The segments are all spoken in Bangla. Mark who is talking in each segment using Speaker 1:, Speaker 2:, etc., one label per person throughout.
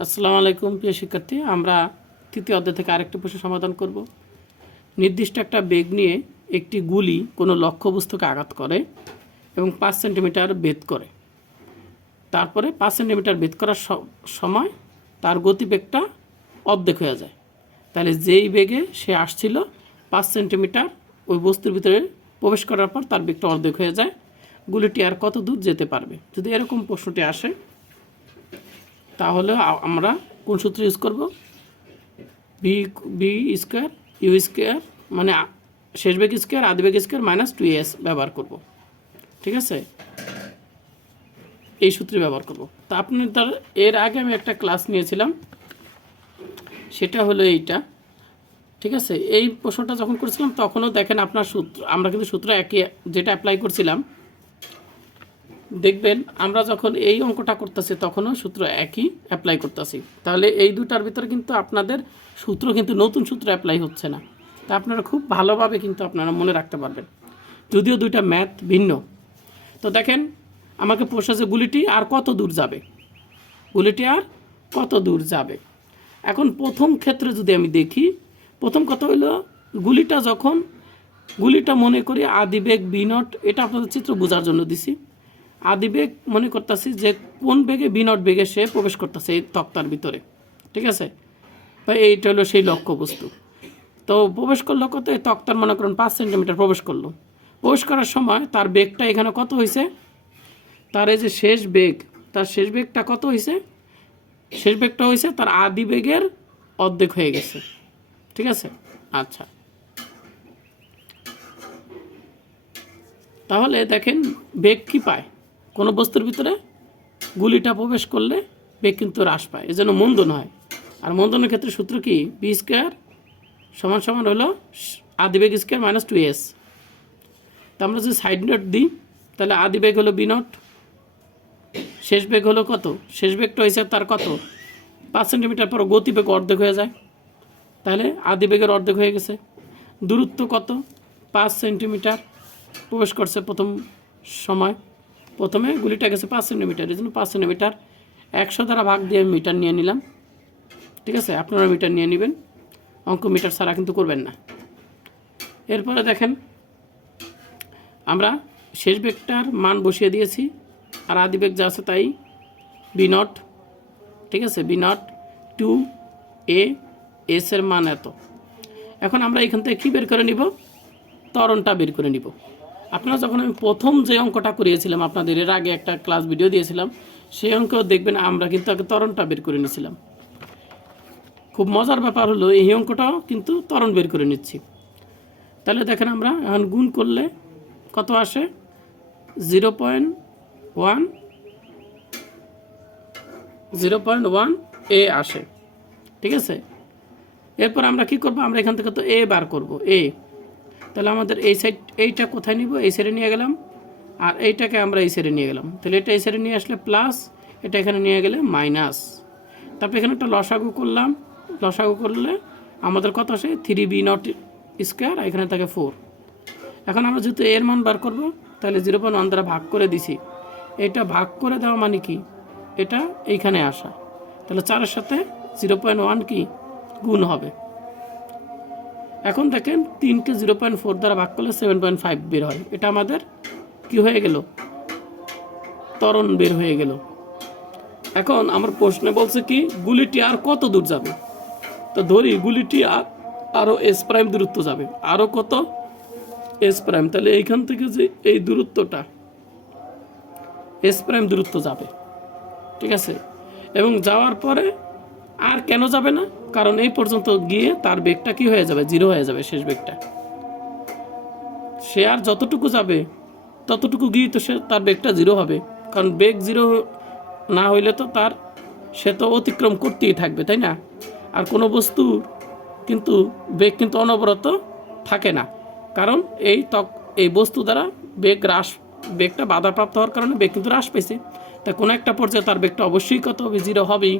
Speaker 1: আসসালামু আলাইকুম, প্রিয় শিক্ষার্থী। আমরা তৃতীয় অধ্যায় থেকে আরেকটি প্রশ্ন সমাধান করব। নির্দিষ্ট একটা বেগ নিয়ে একটি গুলি কোনো লক্ষ্যবস্তুকে আঘাত করে এবং পাঁচ সেন্টিমিটার ভেদ করে। তারপরে পাঁচ সেন্টিমিটার ভেদ করার সময় তার গতিবেগটা অর্ধেক হয়ে যায়। তাহলে যেই বেগে সে আসছিল, পাঁচ সেন্টিমিটার ওই বস্তুর ভিতরে প্রবেশ করার পর তার বেগটা অর্ধেক হয়ে যায়। গুলিটি আর কত দূর যেতে পারবে? যদি এরকম প্রশ্নটি আসে তাহলে আমরা কোন সূত্র ইউজ করব? B B square U square মানে শেষ বেগ স্কোয়ার আদি বেগ স্কোয়ার মাইনাস টু এস ব্যবহার করব। ঠিক আছে? এই সূত্রে ব্যবহার করব। তা আপনি তার, এর আগে আমি একটা ক্লাস নিয়েছিলাম। সেটা হলো এইটা। ঠিক আছে? এই প্রশ্নটা যখন করেছিলাম, তখনও দেখেন আপনার সূত্র, আমরা কিন্তু সূত্র একই, যেটা অ্যাপ্লাই করছিলাম দেখবেন, আমরা যখন এই অঙ্কটা করতেছি, তখনও সূত্র একই অ্যাপ্লাই করতেছি। তাহলে এই দুটার ভিতরে কিন্তু আপনাদের সূত্র কিন্তু নতুন সূত্র অ্যাপ্লাই হচ্ছে না। তা আপনারা খুব ভালোভাবে কিন্তু আপনারা মনে রাখতে পারবেন। যদিও দুইটা ম্যাথ ভিন্ন। তো দেখেন, আমাকে আছে গুলিটি আর কত দূর যাবে? গুলিটি আর কত দূর যাবে? এখন প্রথম ক্ষেত্রে যদি আমি দেখি, প্রথম কথা হলো গুলিটা যখন, গুলিটা মনে করি আদিবেগ বিনট, এটা আপনাদের চিত্র বোঝার জন্য দিছি। আদিবেগ মনে করতেছি যে কোন বেগে বিনট বেগে সে প্রবেশ করতেছে এই তক্তার ভিতরে। ঠিক আছে? বা এইটা হলো সেই লক্ষ্য বস্তু। তো প্রবেশ করল কত? এই তক্তার মনে করেন পাঁচ সেন্টিমিটার প্রবেশ করল। প্রবেশ করার সময় তার বেগটা এখানে কত হয়েছে তার এই যে শেষ বেগ, তার শেষ বেগটা কত হয়েছে শেষ বেগটা হয়েছে তার আদি বেগের অর্ধেক হয়ে গেছে। ঠিক আছে? আচ্ছা। তাহলে দেখেন বেগ কি পায়? কোনো বস্তুর ভিতরে গুলিটা প্রবেশ করলে বেগ কিন্তু হ্রাস পায়। এজন্য মন্দন হয়। আর মন্দনের ক্ষেত্রে সূত্র কি? বি স্কোয়ার সমান সমান হলো আদি বেগ স্কোয়ার মাইনাস টু এস তা আমরা যদি সাইড নোট দিই, তাহলে আদি বেগ হলো বি নট শেষ বেগ হলো কত? শেষ বেগটা হয়েছে তার কত? পাঁচ সেন্টিমিটার পর গতিবেগ অর্ধেক হয়ে যায়। তাহলে আদি বেগের অর্ধেক হয়ে গেছে। দূরত্ব কত? পাঁচ সেন্টিমিটার প্রবেশ করছে প্রথম সময়। প্রথমে গুলিটা গেছে পাঁচ সেন্টিমিটার। এই জন্য পাঁচ সেন্টিমিটার একশো দ্বারা ভাগ দিয়ে মিটার নিয়ে নিলাম। ঠিক আছে? আপনারা মিটার নিয়ে নেবেন। অঙ্ক মিটার ছাড়া কিন্তু করবেন না। এরপরে দেখেন, আমরা শেষ বেগটার মান বসিয়ে দিয়েছি। আর আদি বেগ যা আছে তাই বি নট ঠিক আছে? B not two A S এর মান এত। এখন আমরা এখান থেকে কী বের করে নিব? ত্বরণটা বের করে নিব। আপনারা যখন আমি প্রথম যে অঙ্কটা করিয়েছিলাম আপনাদের, এর আগে একটা ক্লাস ভিডিও দিয়েছিলাম, সেই অঙ্ক দেখবেন আমরা কিন্তু আগে তরণটা বের করে নিয়েছিলাম। খুব মজার ব্যাপার হলো, এই অঙ্কটাও কিন্তু ত্বরণ বের করে নিচ্ছি। তাহলে দেখেন আমরা এখন গুণ করলে কত আসে? Zero point one zero point one এ আসে। ঠিক আছে? এরপর আমরা কি করব? আমরা এখান থেকে তো এ বার করব এ তাহলে আমাদের এই সাইড এইটা কোথায় নিব? এই সাইডে নিয়ে গেলাম। আর এইটাকে আমরা এই সাইডে নিয়ে গেলাম। তাহলে এটা এই সাইডে নিয়ে আসলে প্লাস এটা এখানে নিয়ে গেলে মাইনাস তারপর এখানে একটা লসাগু করলাম। লসাগু করলে আমাদের কত আসে? থ্রি বি নট স্কোয়ার এখানে থাকে ফোর এখন আমরা যেহেতু এর মান বার করব, তাহলে জিরো পয়েন্ট ওয়ান দ্বারা ভাগ করে দিছি। এটা ভাগ করে দেওয়া মানে কি? এটা এইখানে আসা। তাহলে চারের সাথে জিরো পয়েন্ট ওয়ান কি? গুণ হবে। এখন দেখেন তিনকে জিরো পয়েন্ট ফোর দ্বারা ভাগ করলে সেভেন পয়েন্ট ফাইভ বের হয়। এটা আমাদের কি হয়ে গেল? তরণ বের হয়ে গেল। এখন আমার প্রশ্নে বলছে কি, গুলিটি আর কত দূর যাবে? তো ধরি গুলিটি আর আরও এস প্রাইম দূরত্ব যাবে। আরও কত? এস প্রাইম তাহলে এইখান থেকে যে এই দূরত্বটা এস প্রাইম দূরত্ব যাবে। ঠিক আছে? এবং যাওয়ার পরে আর কেন যাবে না? কারণ এই পর্যন্ত গিয়ে তার বেগটা কি হয়ে যাবে? জিরো হয়ে যাবে শেষ বেগটা। সে আর যতটুকু যাবে, ততটুকু গিয়ে তো সে তার বেগটা জিরো হবে। কারণ বেগ জিরো না হইলে তো তার, সে তো অতিক্রম করতেই থাকবে, তাই না? আর কোনো বস্তু কিন্তু, বেগ কিন্তু অনবরত থাকে না। কারণ এই তক এই বস্তু দ্বারা বেগ হ্রাস, বেগটা বাধাপ্রাপ্ত হওয়ার কারণে বেগ কিন্তু হ্রাস পেয়েছে তা কোনো একটা পর্যায়ে তার বেগটা অবশ্যই কত হবে? জিরো হবেই।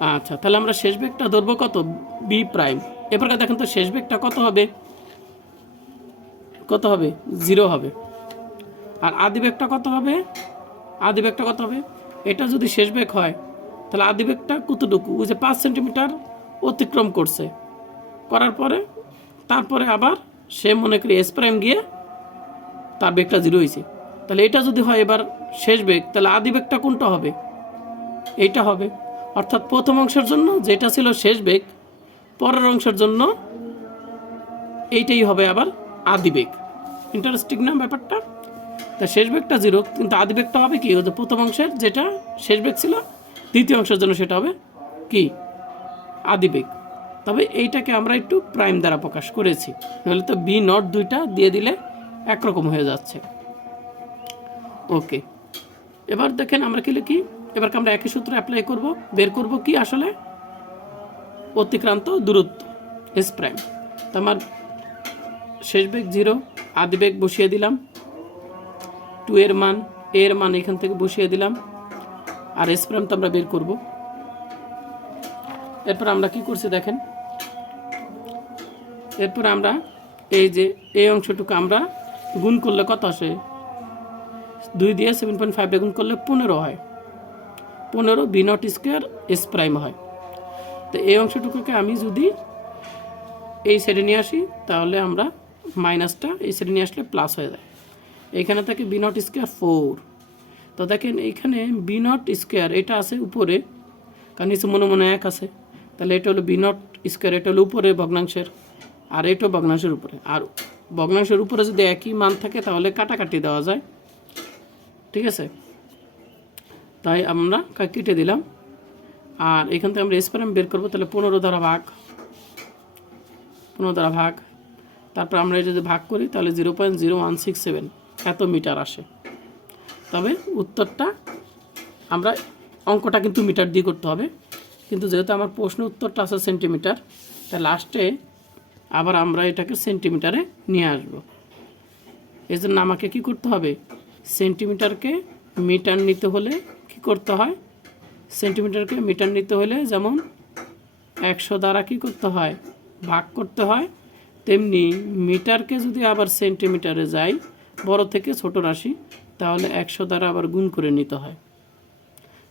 Speaker 1: আচ্ছা তাহলে আমরা শেষ বেগটা ধরবো কত? বি প্রাইম এবার দেখেন তো শেষ বেগটা কত হবে? কত হবে? জিরো হবে। আর আদি বেগটা কত হবে? আদি বেগটা কত হবে? এটা যদি শেষ বেগ হয়, তাহলে আদি বেগটা কতটুকু? ওই যে পাঁচ সেন্টিমিটার অতিক্রম করছে। করার পরে, তারপরে আবার সে মনে করি এস প্রাইম গিয়ে তার বেগটা জিরো হয়েছে। তাহলে এটা যদি হয় এবার শেষ বেগ, তাহলে আদি বেগটা কোনটা হবে? এইটা হবে। অর্থাৎ প্রথম অংশের জন্য যেটা ছিল শেষ বেগ, পরের অংশের জন্য এইটাই হবে আবার আদি বেগ। ইন্টারেস্টিং না ব্যাপারটা? তা শেষ বেগটা জিরো কিন্তু আদি বেগটা হবে কি? যে প্রথম অংশের যেটা শেষ বেগ ছিল, দ্বিতীয় অংশের জন্য সেটা হবে কি? আদি বেগ। তবে এইটাকে আমরা একটু প্রাইম দ্বারা প্রকাশ করেছি, নাহলে তো বি নট দুইটা দিয়ে দিলে একরকম হয়ে যাচ্ছে। ওকে এবার দেখেন আমরা কি লিখি? এবার আমরা একই সূত্র অ্যাপ্লাই করব, বের করব কি আসলে? অতিক্রান্ত দূরত্ব এস প্রাইম তো আমার শেষ বেগ জিরো আদি বেগ বসিয়ে দিলাম। টু এর মান এ এর মান এখান থেকে বসিয়ে দিলাম। আর এস প্রাইম তো আমরা বের করব। এরপর আমরা কি করছি দেখেন? এরপর আমরা এই যে এই অংশটুকু আমরা গুণ করলে কত আসে? দুই দিয়ে সেভেন পয়েন্ট ফাইভ গুণ করলে পনেরো হয়। পনেরো B not square S prime হয়। তো এই অংশটুকুকে আমি যদি এই সাইডে নিয়ে আসি, তাহলে আমরা মাইনাসটা এই সাইডে নিয়ে আসলে প্লাস হয়ে যায়। এইখানে থাকে বি নট স্কোয়ার ফোর। তো দেখেন এইখানে বি নট স্কোয়ার, এটা আছে উপরে, কারণ নিচে মনে মনে এক আছে। তাহলে এটা হলো বি নট স্কোয়ার, এটা হলো উপরে ভগ্নাংশের, আর এটা ভগ্নাংশের উপরে। আর ভগ্নাংশের উপরে যদি একই মান থাকে, তাহলে কাটাকাটি দেওয়া যায়। ঠিক আছে? তাই আমরা কেটে দিলাম। আর এখান থেকে আমরা স্প্যারাম বের করব, তাহলে পনেরো দ্বারা ভাগ। পনেরো দ্বারা ভাগ। তারপর আমরা এটা যদি ভাগ করি, তাহলে zero point zero one six seven এত মিটার আসে। তবে উত্তরটা আমরা অঙ্কটা কিন্তু মিটার দিয়ে করতে হবে। কিন্তু যেহেতু আমার প্রশ্ন উত্তরটা আছে সেন্টিমিটার, তাই লাস্টে আবার আমরা এটাকে সেন্টিমিটারে নিয়ে আসব। এই জন্য আমাকে কী করতে হবে? সেন্টিমিটারকে মিটার নিতে হলে করতে হয়। সেন্টিমিটারকে মিটার নিতে হলে যেমন একশো দ্বারা কি করতে হয়, ভাগ করতে হয়, তেমনি মিটারকে যদি আবার সেন্টিমিটারে যাই, বড় থেকে ছোট রাশি, তাহলে একশো দ্বারা আবার গুণ করে নিতে হয়।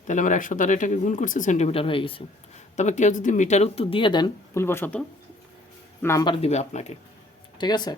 Speaker 1: তাহলে আমরা একশো দ্বারা এটাকে গুণ করছি, সেন্টিমিটার হয়ে গেছে। তবে কেউ যদি মিটার উত্তর দিয়ে দেন, ভুলবশত, নাম্বার দিবে আপনাকে। ঠিক আছে?